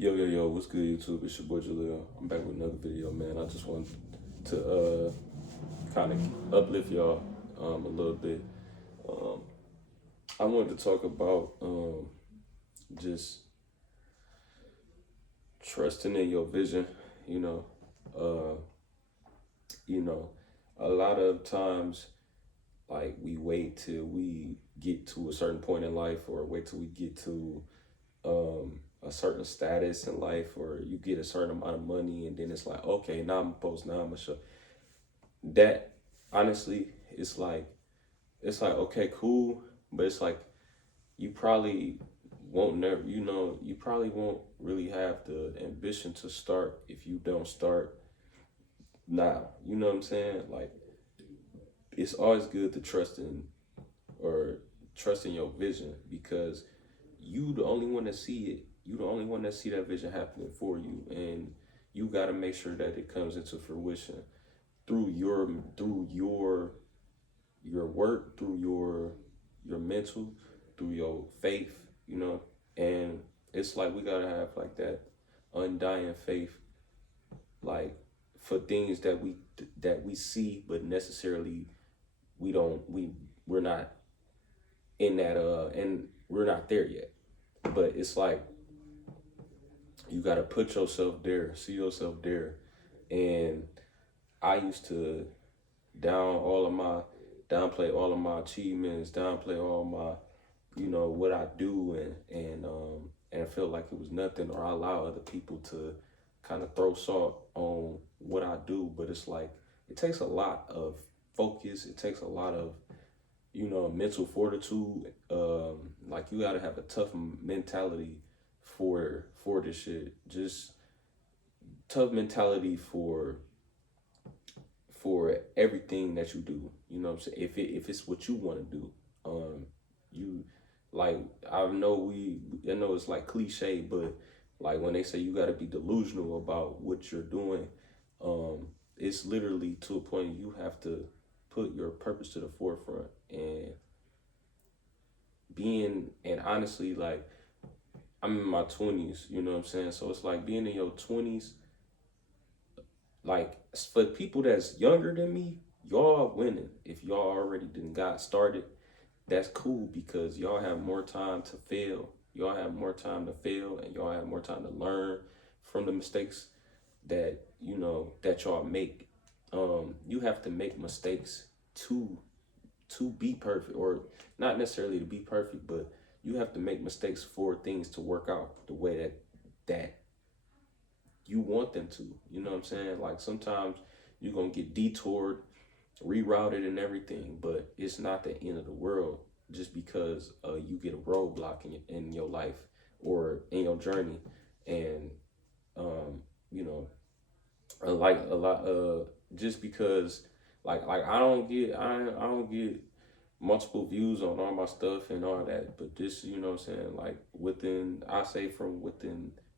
Yo, what's good, YouTube? It's your boy Jaleel. I'm back with another video, man. I just wanted to kind of uplift y'all a little bit. Um, I wanted to talk about just trusting in your vision. You know, uh, you know, a lot of times, like we wait till we get to a certain point in life, or wait till we get to a certain status in life, or you get a certain amount of money, and then it's like, okay, now I'm gonna show that. Honestly, it's like okay, cool, but it's like you probably won't never, you probably won't really have the ambition to start if you don't start now. You know what I'm saying? Like, it's always good to or trust in your vision, because you the only one that see it. You the only one that see that vision happening for you, and you got to make sure that it comes into fruition through your work, through your mental, through your faith, and it's like we gotta have like that undying faith, like for things that we see, but necessarily we don't we're not in that and we're not there yet. But it's like you gotta put yourself there, see yourself there. And I used to downplay all of my achievements, downplay all my, what I do, and I felt like it was nothing, or I allow other people to kind of throw salt on what I do. But it's like it takes a lot of focus. It takes a lot of mental fortitude. Like you got to have a tough mentality for this shit. Just tough mentality for everything that you do. You know what I'm saying? If it's what you want to do, you like I know it's like cliche, but like when they say you got to be delusional about what you're doing, it's literally to a point you have to put your purpose to the forefront. And honestly, like, I'm in my 20s, you know what I'm saying? So it's like being in your 20s, like for people that's younger than me, y'all winning. If y'all already didn't got started, that's cool, because y'all have more time to fail. Y'all have more time to fail, and y'all have more time to learn from the mistakes that y'all make. You have to make mistakes to be perfect, or not necessarily to be perfect, but you have to make mistakes for things to work out the way that you want them to. You know what I'm saying? Like sometimes you're gonna get detoured, rerouted, and everything, but it's not the end of the world just because you get a roadblock in your life or in your journey. And um, you know, like a lot just because like I don't get multiple views on all my stuff and all that, but this, you know what I'm saying, like within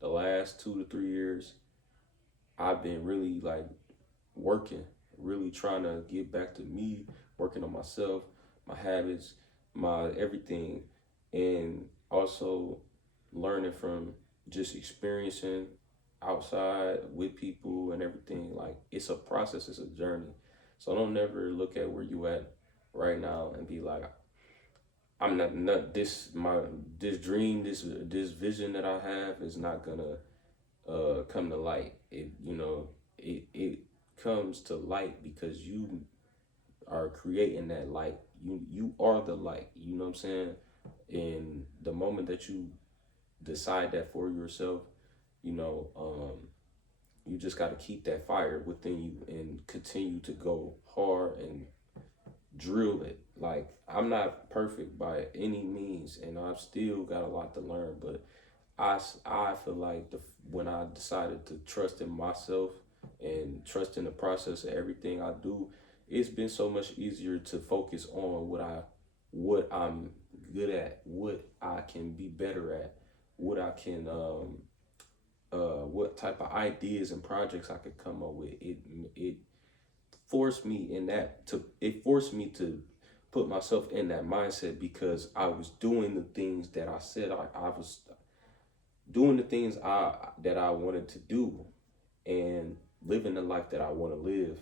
the last 2 to 3 years, I've been really like working, really trying to get back to me, working on myself, my habits, my everything, and also learning from just experiencing outside with people and everything. Like it's a process, it's a journey. So don't never look at where you at right now and be like, I'm not this dream, this vision that I have is not gonna come to light. It comes to light because you are creating that light. You are the light. You know what I'm saying? And the moment that you decide that for yourself, you know, you just got to keep that fire within you and continue to go hard and drill it. Like I'm not perfect by any means, and I've still got a lot to learn. But I feel like when I decided to trust in myself and trust in the process of everything I do, it's been so much easier to focus on what I'm good at, what I can be better at, what I can what type of ideas and projects I could come up with. It it forced me to put myself in that mindset, because I was doing the things that I said I was doing the things I wanted to do, and living the life that I want to live.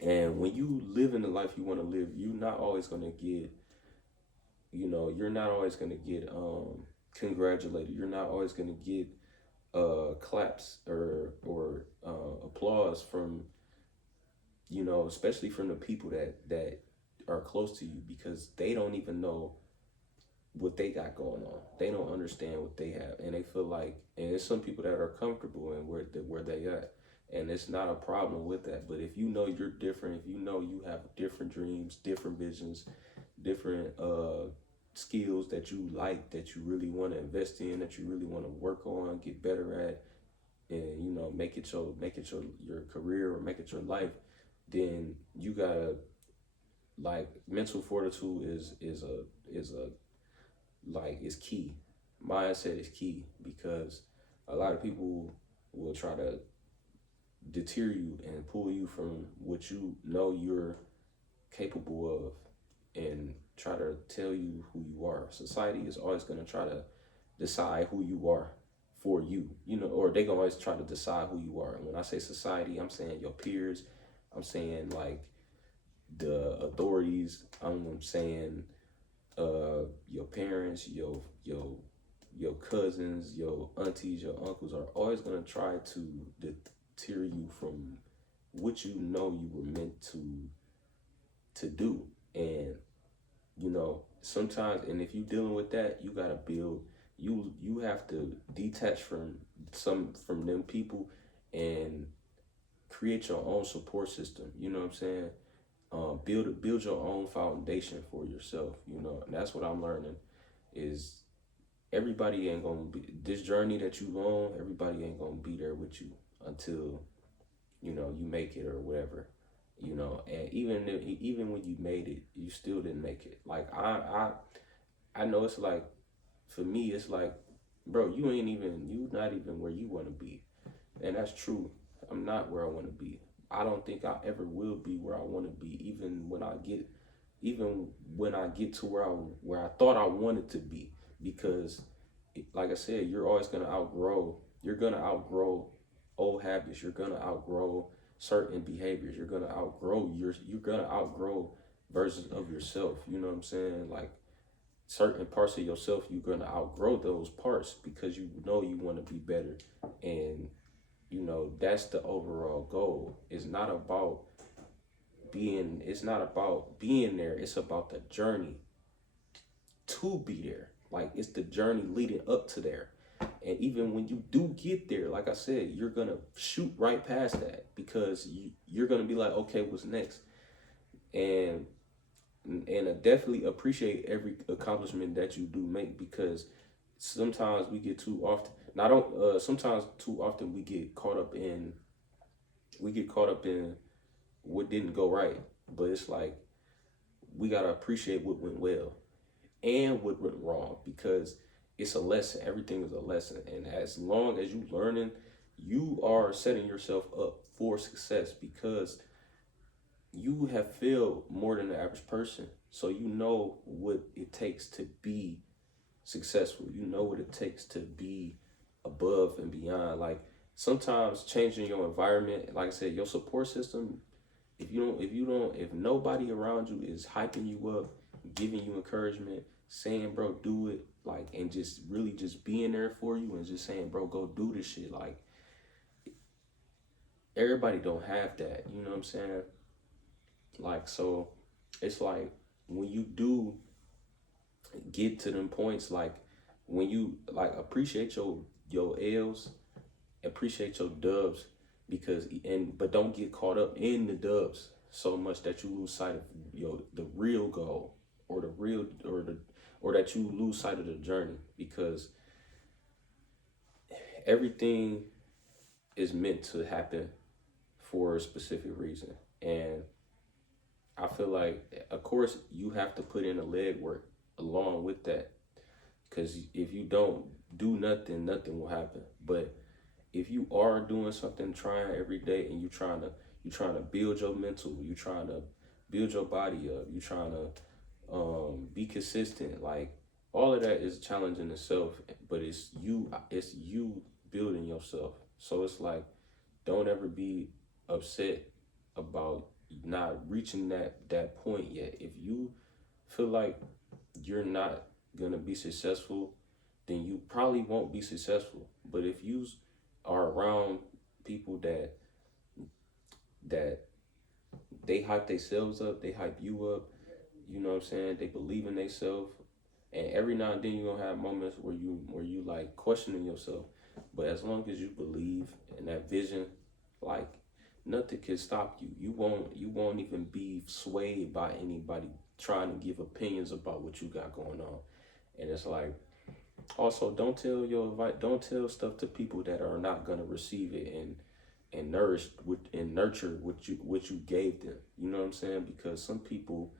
And when you live in the life you want to live, you're not always going to get, you're not always going to get congratulated. You're not always going to get claps or applause from, especially from the people that are close to you, because they don't even know what they got going on. They don't understand what they have, and they feel like, and there's some people that are comfortable in where they at, and it's not a problem with that. But if you know you're different, if you know you have different dreams, different visions, different skills that you like, that you really want to invest in, that you really want to work on, get better at, and make it your career, or make it your life, then you gotta, like, mental fortitude is a like, is key. Mindset is key, because a lot of people will try to deter you and pull you from what you know you're capable of, and try to tell you who you are. Society is always going to try to decide who you are for you, or they gonna always try to decide who you are. And when I say society, I'm saying your peers, I'm saying like the authorities, I'm saying your parents, your cousins, your aunties, your uncles are always gonna try to deter you from what you know you were meant to do. And sometimes, and if you're dealing with that, you gotta build. You have to detach from them people, and create your own support system. You know what I'm saying? Build your own foundation for yourself. And that's what I'm learning, is everybody ain't gonna be this journey that you on. Everybody ain't gonna be there with you until you make it, or whatever. And even when you made it, you still didn't make it. Like, I know, it's like, for me, it's like, bro, you not even where you want to be. And that's true. I'm not where I want to be. I don't think I ever will be where I want to be, even when I get to where I thought I wanted to be. Because, like I said, you're gonna outgrow old habits. You're gonna outgrow certain behaviors. You're gonna outgrow versions of yourself. You know what I'm saying? Like, certain parts of yourself, you're gonna outgrow those parts, because you want to be better. And that's the overall goal. It's not about being there. It's about the journey to be there. Like, it's the journey leading up to there. And even when you do get there, like I said, you're gonna shoot right past that, because you're gonna be like, okay, what's next? And I definitely appreciate every accomplishment that you do make, because sometimes we get too often. Not sometimes too often we get caught up in what didn't go right. But it's like, we gotta appreciate what went well and what went wrong, because it's a lesson. Everything is a lesson, and as long as you learning, you are setting yourself up for success, because you have failed more than the average person. So you know what it takes to be successful. You know what it takes to be above and beyond. Like, sometimes changing your environment, like I said, your support system, if nobody around you is hyping you up, giving you encouragement, saying, bro, do it, like, and just really just being there for you, and just saying, bro, go do this shit. Like, everybody don't have that. You know what I'm saying? Like, so it's like, when you do get to them points, like, when you, like, appreciate your L's, appreciate your dubs, but don't get caught up in the dubs so much that you lose sight of the real goal, or the real or that you lose sight of the journey, because everything is meant to happen for a specific reason. And I feel like, of course, you have to put in the legwork along with that, because if you don't do nothing, nothing will happen. But if you are doing something, trying every day, and you trying to build your mental, you trying to build your body up, you trying to be consistent, like, all of that is a challenge in itself, but it's you building yourself. So it's like, don't ever be upset about not reaching that point yet. If you feel like you're not gonna be successful, then you probably won't be successful. But if you are around people that they hype themselves up, they hype you up, you know what I'm saying? They believe in themselves. And every now and then you're gonna have moments where you like questioning yourself. But as long as you believe in that vision, like nothing can stop you. You won't even be swayed by anybody trying to give opinions about what you got going on. And it's like, also don't tell stuff to people that are not gonna receive it and nurture what you gave them. You know what I'm saying? Because some people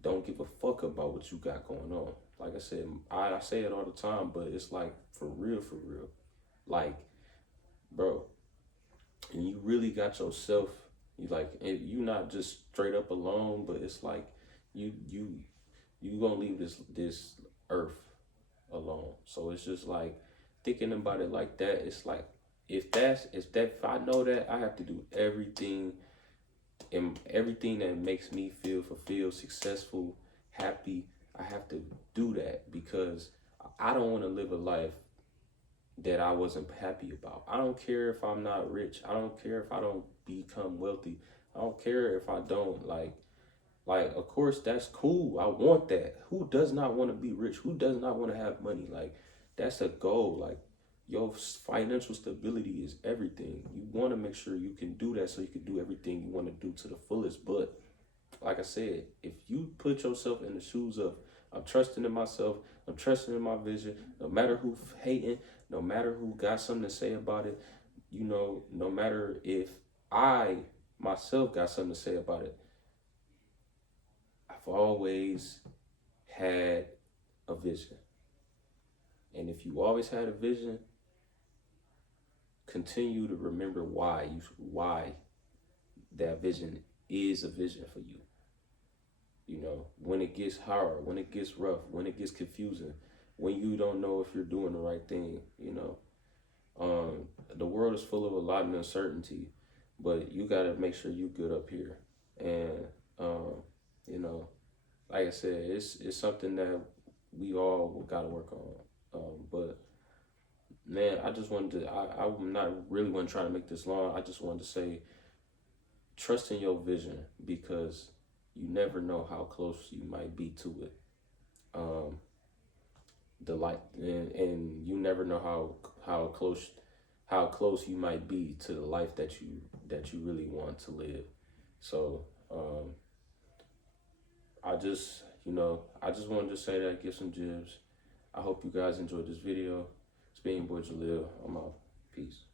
don't give a fuck about what you got going on. Like I said, I say it all the time, but it's like for real, for real. Like, bro, and you really got yourself. You like, and you not just straight up alone, but it's like you you you gonna leave this earth alone. So it's just like thinking about it like that. It's like if I know that I have to do everything and everything that makes me feel fulfilled, successful, happy, I have to do that because I don't want to live a life that I wasn't happy about. I don't care if I'm not rich. I don't care if I don't become wealthy. I don't care if I don't like of course that's cool. I want that. Who does not want to be rich? Who does not want to have money? Like that's a goal. Like your financial stability is everything. You want to make sure you can do that so you can do everything you want to do to the fullest. But like I said, if you put yourself in the shoes of I'm trusting in myself, I'm trusting in my vision, no matter who hating, no matter who got something to say about it, you know, no matter if I myself got something to say about it, I've always had a vision. And if you always had a vision, continue to remember why that vision is a vision for you. You know, when it gets hard, when it gets rough, when it gets confusing, when you don't know if you're doing the right thing, you know. The world is full of a lot of uncertainty, but you gotta make sure you good up here. And you know, like I said, it's something that we all gotta work on. But man, I just wanted to I'm not really want to try to make this long. I just wanted to say trust in your vision because you never know how close you might be to it. Um, the light and you never know how close you might be to the life that you really want to live. So I just wanted to say that, give some jibs. I hope you guys enjoyed this video. It's been your boy Jalil. I'm out. Peace.